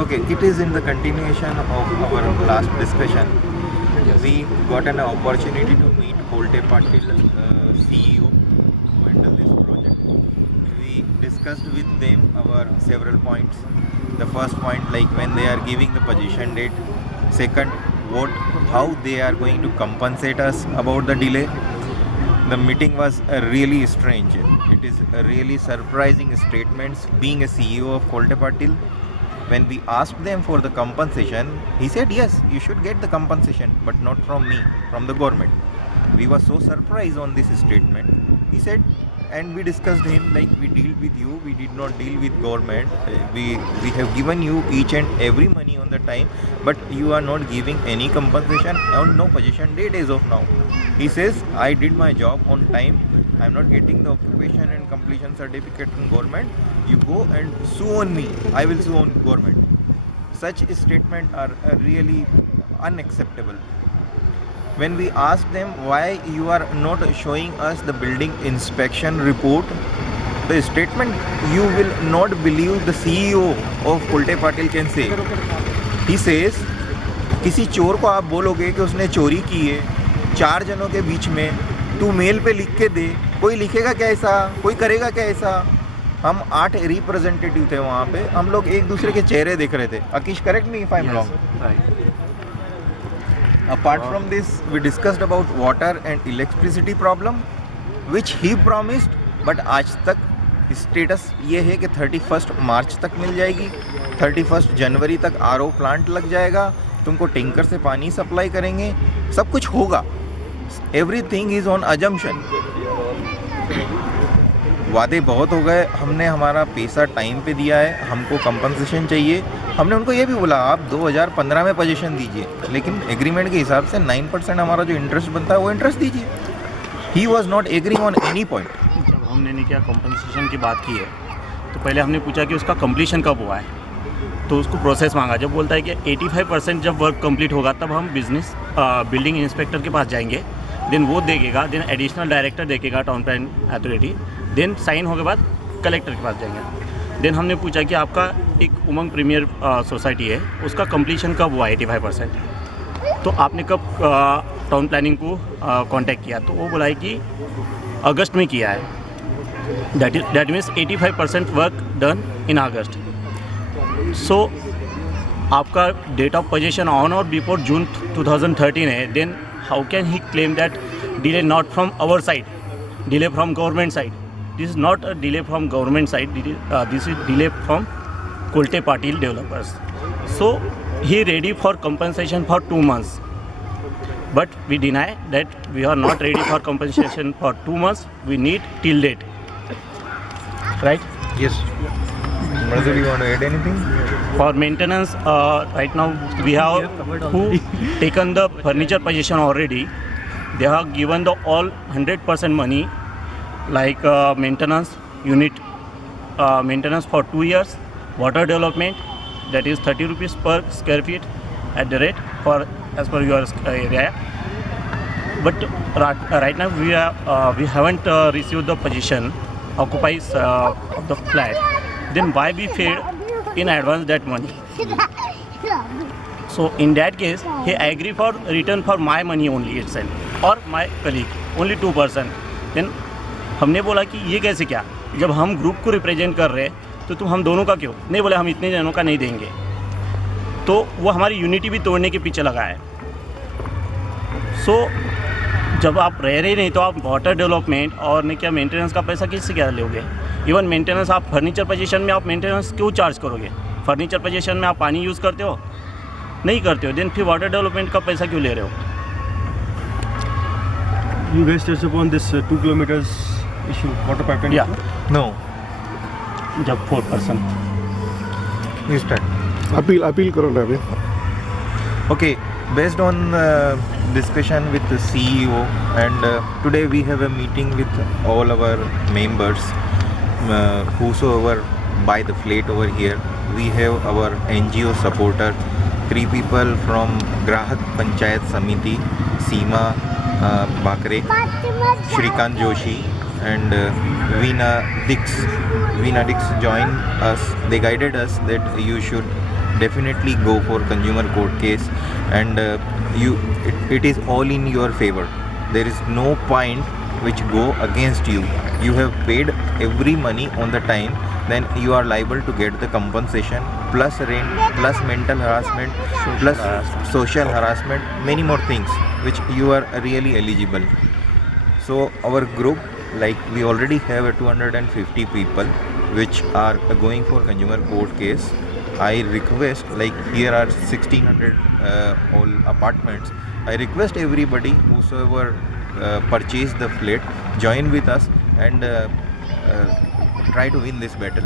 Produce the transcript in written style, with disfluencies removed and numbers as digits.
Okay, it is in the continuation of our last discussion. Yes. We got an opportunity to meet Kolte Patil, CEO, to handle this project. We discussed with them our several points. The first point, like when they are giving the position date. Second, what, how they are going to compensate us about the delay. The meeting was really strange. It is a really surprising statements being a CEO of Kolte Patil. When we asked them for the compensation, he said, yes, you should get the compensation, but not from me, from the government. We were so surprised on this statement. He said, and we discussed him like we deal with you, we did not deal with government. We have given you each and every money on the time, but you are not giving any compensation on no position date as of now. He says, I did my job on time. I'm not getting the occupation and completion certificate from government. You go and sue on me. I will sue on government. Such statements are really unacceptable. When we ask them why you are not showing us the building inspection report, the statement you will not believe the CEO of Kolte Patil can say. He says, किसी चोर को आप बोलोगे कि उसने चोरी की है 4 जनों के बीच में, तू मेल पे लिख के दे, कोई लिखेगा क्या ऐसा, कोई करेगा क्या ऐसा. हम 8 रिप्रेजेंटेटिव थे वहाँ पे, हम लोग एक दूसरे के चेहरे देख रहे थे. Akish, correct me if I am wrong. Right. Apart from this, we discussed about water and electricity problem, which he promised, but आज तक स्टेटस ये है कि 31 मार्च तक मिल जाएगी, 31 जनवरी तक आरओ प्लांट लग जाएगा, तुमको टैंकर से पानी सप्लाई करेंगे, सब कुछ होगा. Everything is on assumption. वादे बहुत हो गए, हमने हमारा पैसा टाइम पे दिया है, हमको कंपनसेशन चाहिए. हमने उनको ये भी बोला आप 2015 में पोजीशन दीजिए, लेकिन एग्रीमेंट के हिसाब से 9% हमारा जो इंटरेस्ट बनता है वो इंटरेस्ट दीजिए. He was not agree on any point. जब हमने ने क्या कंपनसेशन की बात की है तो पहले हमने पूछा कि उसका कंप्लीशन कब हुआ है, तो उसको प्रोसेस मांगा. जब बोलता है कि 85% जब वर्क कंप्लीट होगा तब हम बिल्डिंग इंस्पेक्टर के पास जाएंगे, देन वो देखेगा, देन एडिशनल डायरेक्टर देखेगा town plan authority, then sign होने के बाद कलेक्टर के पास जाएंगे. देन हमने पूछा कि आपका एक उमंग प्रीमियर सोसाइटी है, उसका कंप्लीशन कब हुआ 85%, तो आपने कब टाउन प्लानिंग को कांटेक्ट किया, तो वो बोला है कि अगस्त में किया है. That means 85% work done in August. So आपका date of position on or before June 2013 है, then how can he claim that delay not from our side, delay from government side. This is not a delay from government side. This is delay from Kolte Patil developers. So he ready for compensation for 2 months, but we deny that we are not ready for compensation for 2 months. We need till date. Right? Yes. Madhu, do you want to add anything? For maintenance, right now we have who taken the furniture position already. They have given the all 100% money. Like maintenance unit, maintenance for 2 years, water development, that is 30 rupees per square feet at the rate for as per your area. But right now we haven't received the position occupies of the flat. Then why we paid in advance that money? So in that case he agree for return for my money only itself or my colleague only 2%. Then हमने बोला कि ये कैसे, क्या जब हम group को represent कर रहे हैं तो तुम हम दोनों का क्यों नहीं बोले, हम इतने जनों का नहीं देंगे. तो वो हमारी यूनिटी भी तोड़ने के पीछे लगा है. सो जब आप रह रहे नहीं तो आप वाटर डेवलपमेंट और ने क्या मेंटेनेंस का पैसा किससे क्या लोगे. इवन मेंटेनेंस आप फर्नीचर पोजीशन में आप मेंटेनेंस क्यों चार्ज करोगे. फर्नीचर पोजीशन में आप पानी यूज़ करते हो नहीं करते हो, देन फिर वाटर डेवलपमेंट का पैसा क्यों ले रहे हो. You guys touched upon this 2 kilometers issue, water pipeline Yeah. issue? No. जब 4%. You start. अपील करो ना अभी. Okay, based on discussion with the CEO, and today we have a meeting with all our members, whosoever buy the flat over here. We have our NGO supporter, 3 people from Grahak Panchayat Samiti, Seema Bakre, Shrikant Joshi, and Veena Dix. Veena Dix joined us. They guided us that you should definitely go for consumer court case, and it is all in your favor. There is no point which go against you. You have paid every money on the time, then you are liable to get the compensation plus rent plus mental harassment plus social harassment, many more things which you are really eligible. So our group, like we already have 250 people which are going for consumer court case. I request, like here are 1600 all apartments. I request everybody whosoever purchase the flat, join with us and try to win this battle.